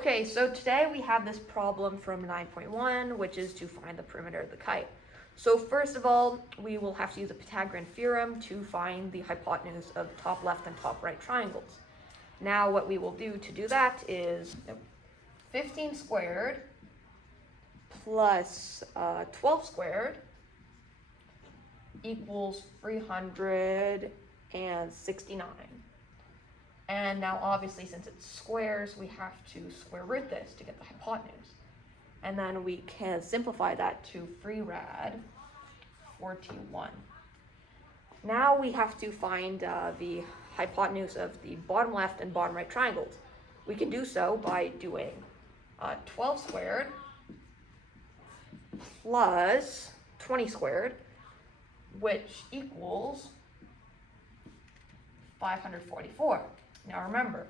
Okay, so today we have this problem from 9.1, which is to find the perimeter of the kite. So first of all, we will have to use the Pythagorean theorem to find the hypotenuse of the top left and top right triangles. Now what we will do to do that is 15 squared plus 12 squared equals 369. And now obviously since it's squares, we have to square root this to get the hypotenuse. And then we can simplify that to 3 rad 41. Now we have to find the hypotenuse of the bottom left and bottom right triangles. We can do so by doing 12 squared plus 20 squared, which equals 544. Now remember,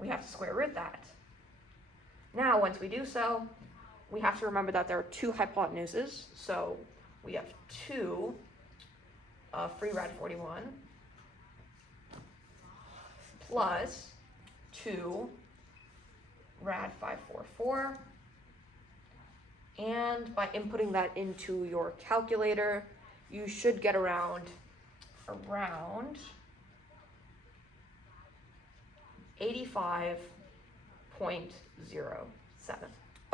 we have to square root that. Now once we do so, we have to remember that there are two hypotenuses. So we have 2 3 rad 41 plus 2 rad 544. And by inputting that into your calculator, you should get around 85.07.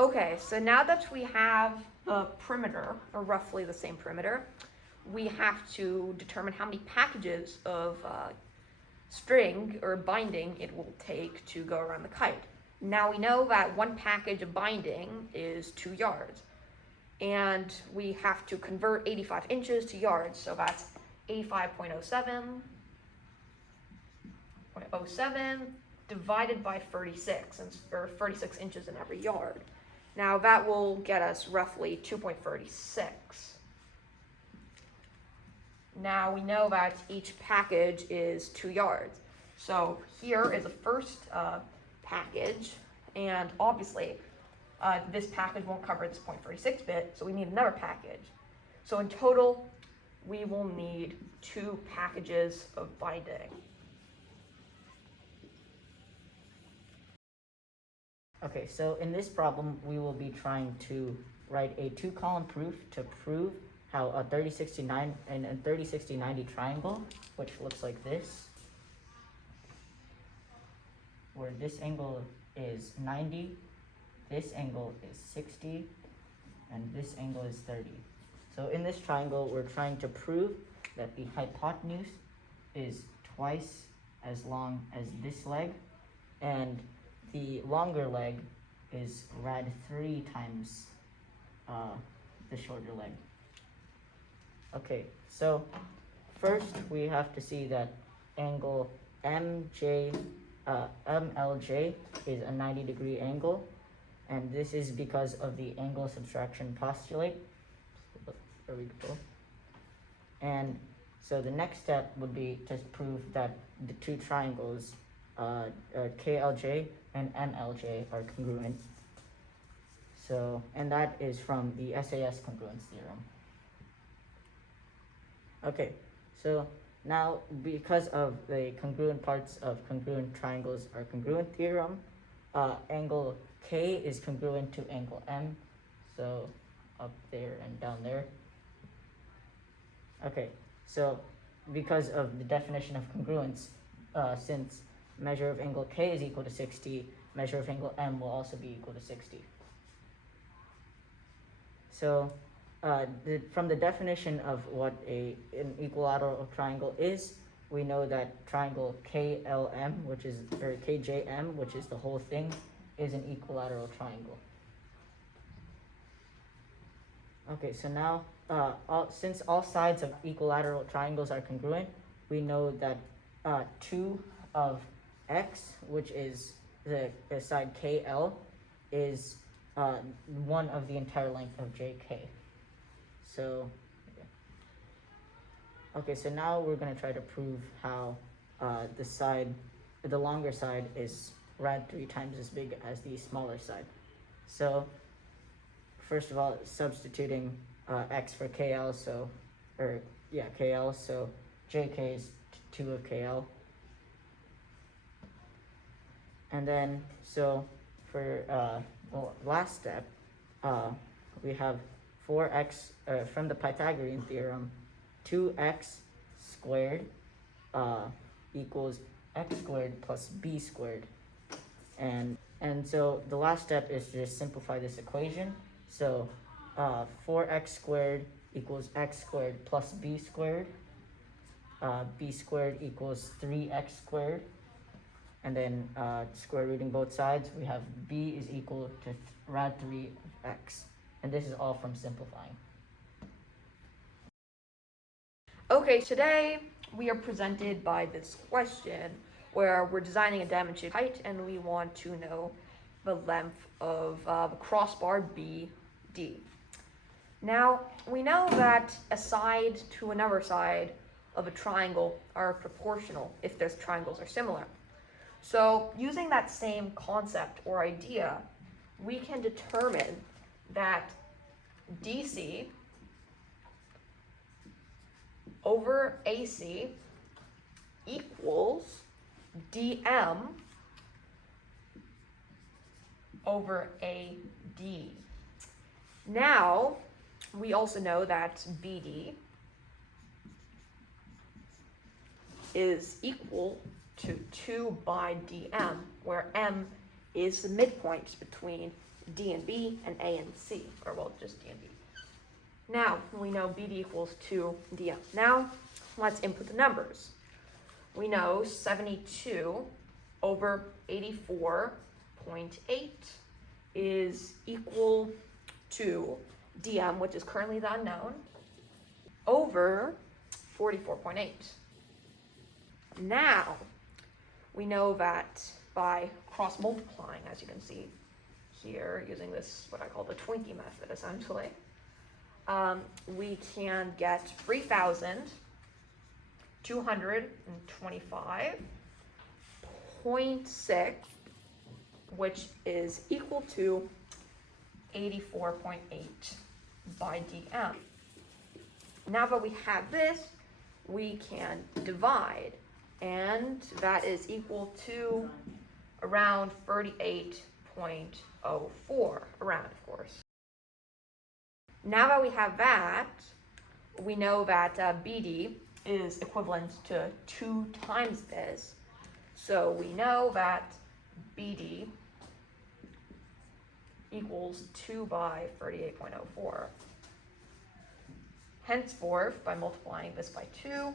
Okay, so now that we have the perimeter, or roughly the same perimeter, we have to determine how many packages of string or binding it will take to go around the kite. Now we know that one package of binding is 2 yards, and we have to convert 85 inches to yards, so that's 85.07 divided by 36, or 36 inches in every yard. Now that will get us roughly 2.36. Now we know that each package is 2 yards. So here is the first package, and obviously this package won't cover this 0.36 bit, so we need another package. So in total, we will need 2 packages of binding. Okay, so in this problem, we will be trying to write a 2-column proof to prove how a 30-60-90 and a 30-60-90 triangle, which looks like this, where this angle is 90, this angle is 60, and this angle is 30. So in this triangle, we're trying to prove that the hypotenuse is twice as long as this leg, and the longer leg is rad 3 times the shorter leg. Okay, so first we have to see that angle MLJ is a 90-degree angle, and this is because of the angle subtraction postulate. There we go. And so the next step would be to prove that the two triangles KLJ and MLJ are congruent. So, and that is from the SAS congruence theorem. Okay, so now because of the congruent parts of congruent triangles are congruent theorem, angle K is congruent to angle M, so up there and down there. Okay, so because of the definition of congruence, since measure of angle K is equal to 60, measure of angle M will also be equal to 60. So from the definition of what an equilateral triangle is, we know that triangle KLM, or KJM, which is the whole thing, is an equilateral triangle. Okay, so now since all sides of equilateral triangles are congruent, we know that 2 of x, which is the side KL, is 1 of the entire length of JK. So, okay, so now we're going to try to prove how the longer side is rad 3 times as big as the smaller side. So, first of all, substituting x for KL, KL, so JK is 2 of KL. And then, so for the last step, we have 4x, from the Pythagorean theorem, 2x squared equals x squared plus b squared. And so the last step is to just simplify this equation. So 4x squared equals x squared plus b squared. B squared equals 3x squared. And then square rooting both sides, we have b is equal to rad 3 of x. And this is all from simplifying. Okay, today we are presented by this question where we're designing a diamond shaped height and we want to know the length of the crossbar BD. Now, we know that a side to another side of a triangle are proportional if those triangles are similar. So using that same concept or idea, we can determine that DC over AC equals DM over AD. Now, we also know that BD is equal to 2 by DM, where M is the midpoint between D and B and A and C, or well, just D and B. Now, we know BD equals 2 DM. Now, let's input the numbers. We know 72 over 84.8 is equal to DM, which is currently the unknown, over 44.8. Now, we know that by cross multiplying, as you can see here, using this, what I call the Twinkie method, essentially, we can get 3,225.6, which is equal to 84.8 by DM. Now that we have this, we can divide, and that is equal to around 38.04, around, of course. Now that we have that, we know that BD is equivalent to 2 times this. So we know that BD equals 2 by 38.04. Henceforth, by multiplying this by 2,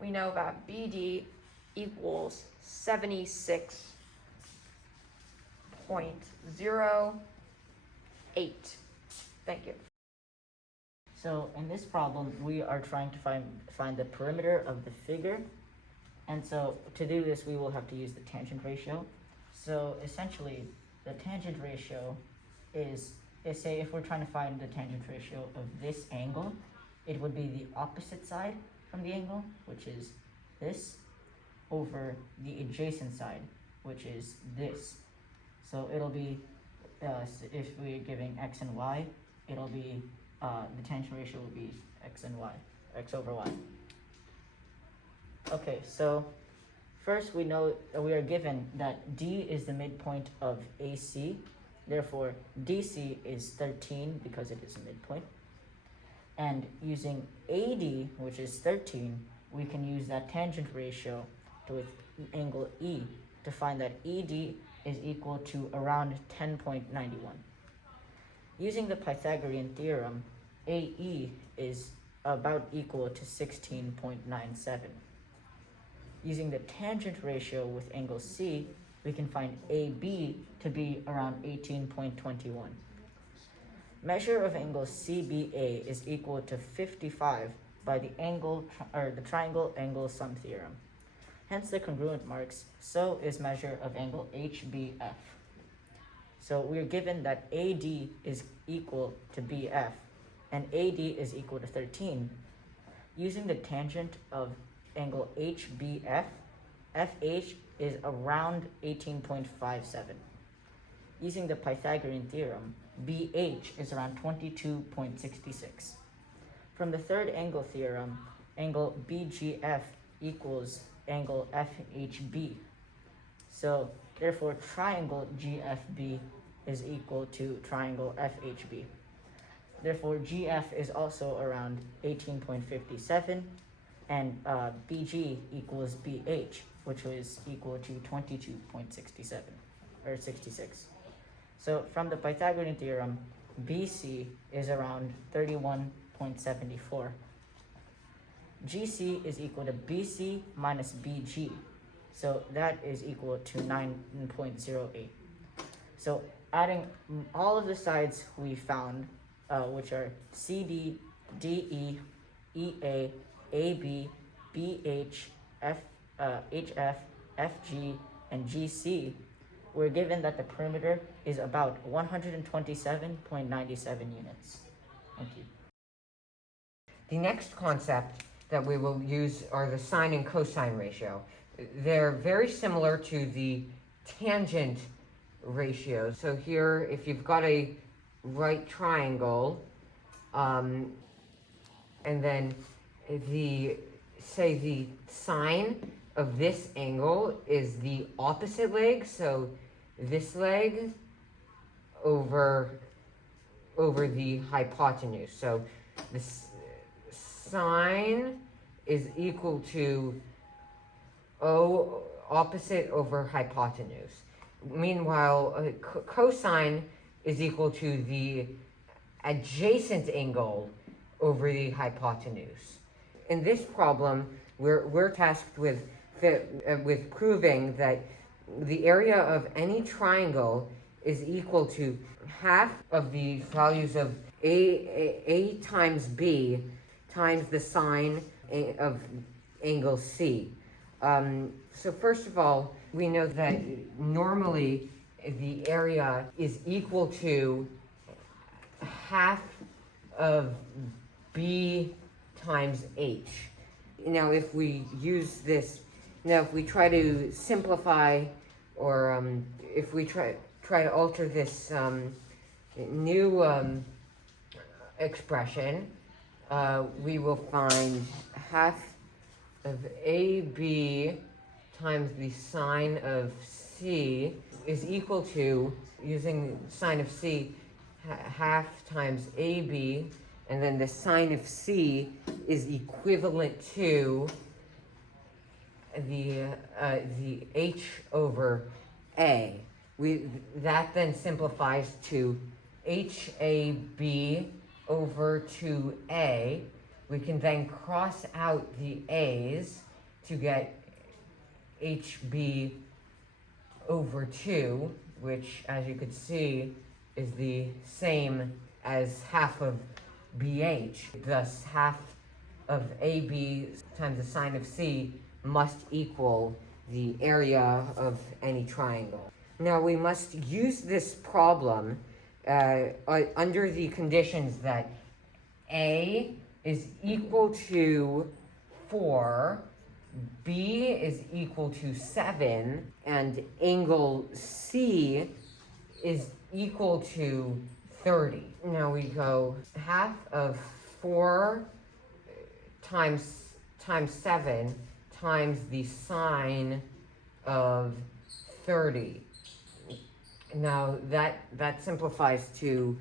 we know that BD equals 76.08. Thank you. So in this problem, we are trying to find the perimeter of the figure. And so to do this, we will have to use the tangent ratio. So essentially, the tangent ratio is say if we're trying to find the tangent ratio of this angle, it would be the opposite side from the angle, which is this, over the adjacent side, which is this. So it'll be, if we're giving x and y, it'll be, the tangent ratio will be x and y, x over y. Okay, so first we know that we are given that D is the midpoint of AC, therefore DC is 13 because it is a midpoint. And using AD, which is 13, we can use that tangent ratio with angle E to find that ED is equal to around 10.91. Using the Pythagorean theorem, AE is about equal to 16.97. Using the tangent ratio with angle C, we can find AB to be around 18.21. Measure of angle CBA is equal to 55 by the triangle angle sum theorem. Hence the congruent marks, so is measure of angle HBF. So we are given that AD is equal to BF and AD is equal to 13. Using the tangent of angle HBF, FH is around 18.57. Using the Pythagorean theorem, BH is around 22.66. From the third angle theorem, angle BGF equals angle FHB. So Therefore, triangle GFB is equal to triangle FHB. Therefore, GF is also around 18.57, and BG equals BH, which is equal to 22.67, or 66. So from the Pythagorean theorem, BC is around 31.74. GC is equal to BC minus BG, so that is equal to 9.08. So adding all of the sides we found, which are CD, DE, EA, AB, BH, HF, FG, and GC, we're given that the perimeter is about 127.97 units. Thank you. The next concept that we will use are the sine and cosine ratio. They're very similar to the tangent ratio. So here, if you've got a right triangle, and then the sine of this angle is the opposite leg, so this leg over the hypotenuse. So this sine is equal to O opposite over hypotenuse. Meanwhile, cosine is equal to the adjacent angle over the hypotenuse. In this problem, we're tasked with proving that the area of any triangle is equal to half of the values of A times B times the sine of angle C. So first of all, we know that normally the area is equal to half of B times H. Now if we use this, if we try to simplify, or if we try to alter this new expression, we will find half of AB times the sine of C is equal to, using sine of C, half times AB, and then the sine of C is equivalent to the H over A. That then simplifies to HAB over 2A. We can then cross out the A's to get HB over 2, which, as you could see, is the same as half of BH. Thus, half of AB times the sine of C must equal the area of any triangle. Now, we must use this problem under the conditions that A is equal to 4, B is equal to 7, and angle C is equal to 30. Now we go half of 4 times 7 times the sine of 30. Now that simplifies to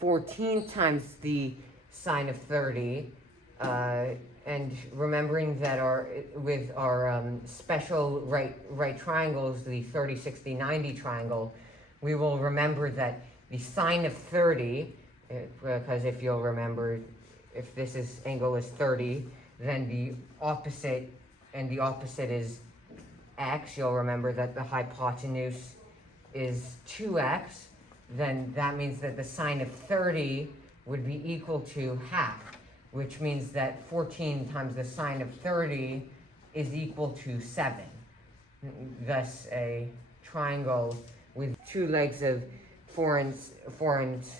14 times the sine of 30, and remembering that with our special right triangles, the 30, 60, 90 triangle, we will remember that the sine of 30, because if you'll remember, if this angle is 30, then the opposite, and the opposite is x, you'll remember that the hypotenuse is 2x, then that means that the sine of 30 would be equal to half, which means that 14 times the sine of 30 is equal to 7. Thus, a triangle with two legs of 4 and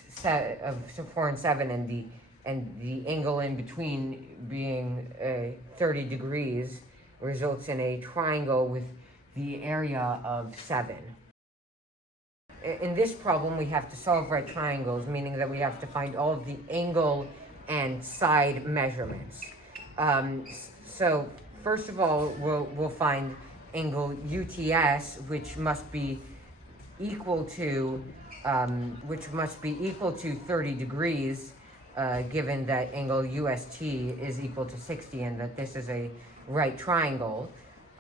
7, and the angle in between being 30 degrees results in a triangle with the area of 7. In this problem, we have to solve right triangles, meaning that we have to find all of the angle and side measurements. So first of all, we'll find angle UTS, which must be equal to 30 degrees, given that angle UST is equal to 60 and that this is a right triangle.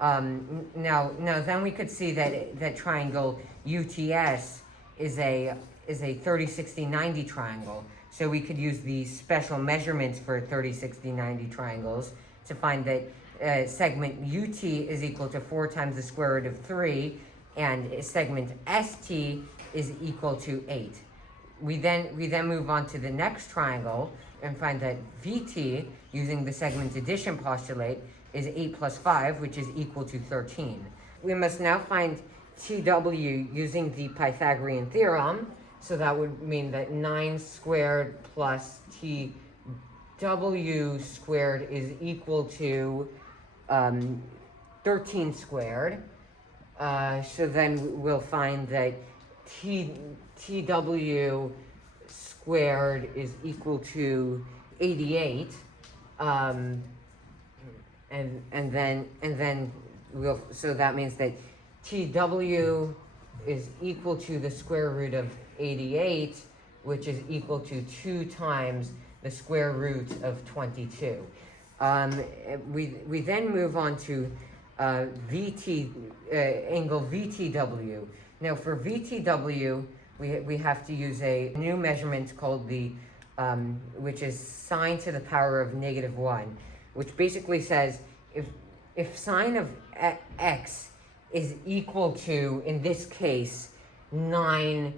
Now then we could see that triangle UTS is a 30, 60, 90 triangle. So we could use the special measurements for 30, 60, 90 triangles to find that segment UT is equal to 4 times the square root of 3, and segment ST is equal to 8. We then move on to the next triangle and find that VT, using the segment addition postulate, is 8 plus 5, which is equal to 13. We must now find TW using the Pythagorean theorem. So that would mean that 9 squared plus TW squared is equal to 13 squared. So then we'll find that TW squared is equal to 88. And then so that means that TW is equal to the square root of 88, which is equal to 2 times the square root of 22. We then move on to angle VTW. Now for VTW, we have to use a new measurement called which is sine to the power of -1, which basically says if sine of x is equal to, in this case, 9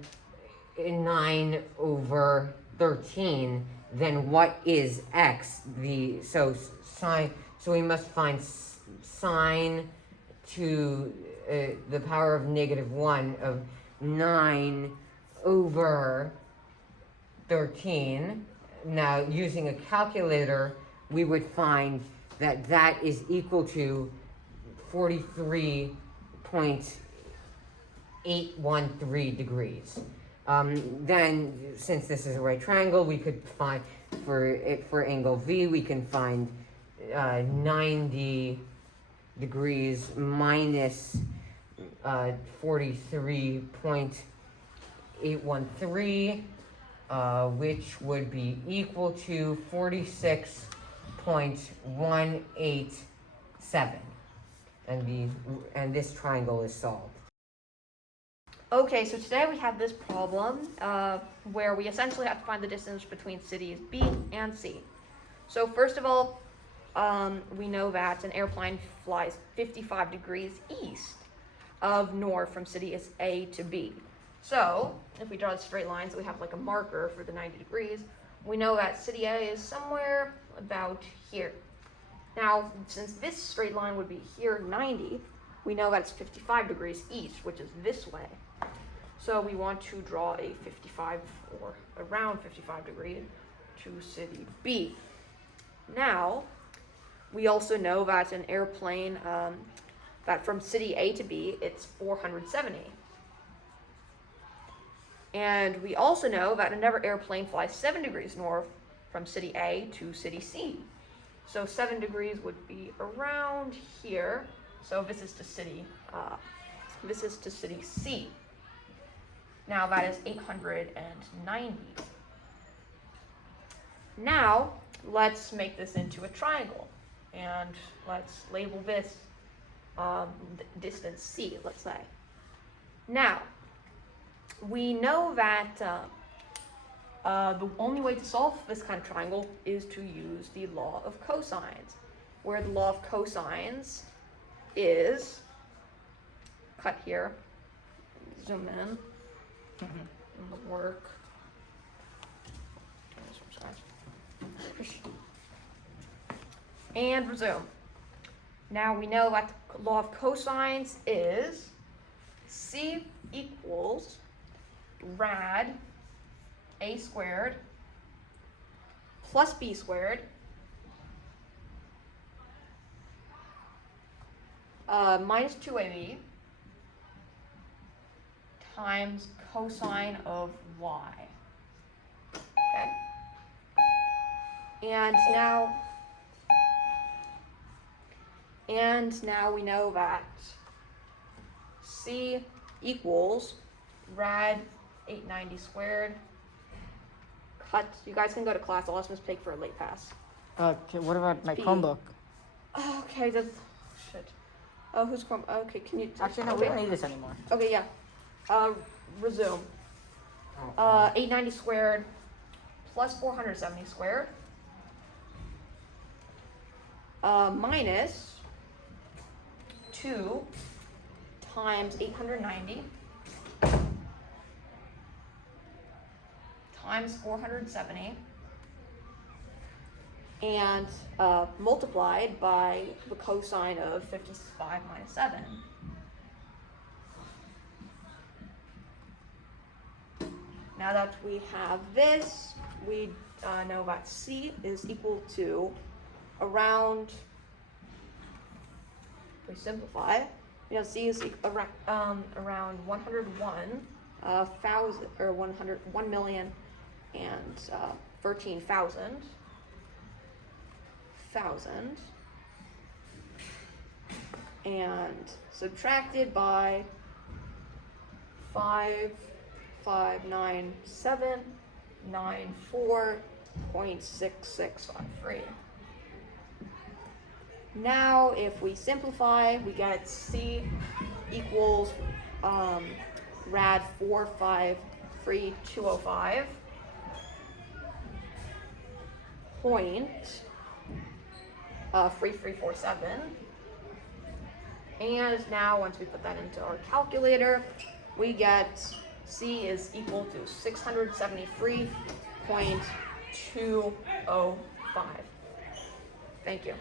over 13, then what is x? So we must find sine to the power of -1 of 9 over 13. Now, using a calculator, we would find that is equal to 43.813 degrees. Then, since this is a right triangle, we could find for angle V, we can find 90 degrees minus 43.813, which would be equal to 46.187, and this triangle is solved. Okay, so today we have this problem where we essentially have to find the distance between cities B and C. So first of all, we know that an airplane flies 55 degrees east of north from city is A to B. So if we draw the straight lines, we have like a marker for the 90 degrees. We know that city A is somewhere about here. Now, since this straight line would be here 90, we know that it's 55 degrees east, which is this way. So we want to draw a 55 or around 55 degree to city B. Now, we also know that an airplane, that from city A to B, it's 470. And we also know that another airplane flies 7 degrees north from city A to city C. So 7 degrees would be around here. So this is to city C. Now that is 890. Now let's make this into a triangle, and let's label this distance C, let's say. Now, we know that the only way to solve this kind of triangle is to use the law of cosines, where the law of cosines is, cut here, zoom in, work, and resume. Now we know that the law of cosines is C equals rad A squared plus B squared minus 2AB times cosine of y. Okay. And now we know that C equals rad 890 squared. Cut. You guys can go to class. I'll ask Miss Pig for a late pass. Okay, what about my P. Chromebook? Okay, that's shit. Oh, who's Chrome? Okay, can you? Actually, no, we don't need this anymore. Okay, yeah. Resume. 890 squared plus 470 squared minus 2 times 890 times 470 and multiplied by the cosine of 55 minus 7. Now that we have this, we know that C is equal to around, if we simplify, C is around 101,000 or 1,013,000 and subtracted by 5,597,94.6653. Now, if we simplify, we get C equals rad 453,205 point 3347. And now, once we put that into our calculator, we get C is equal to 673.205. Thank you.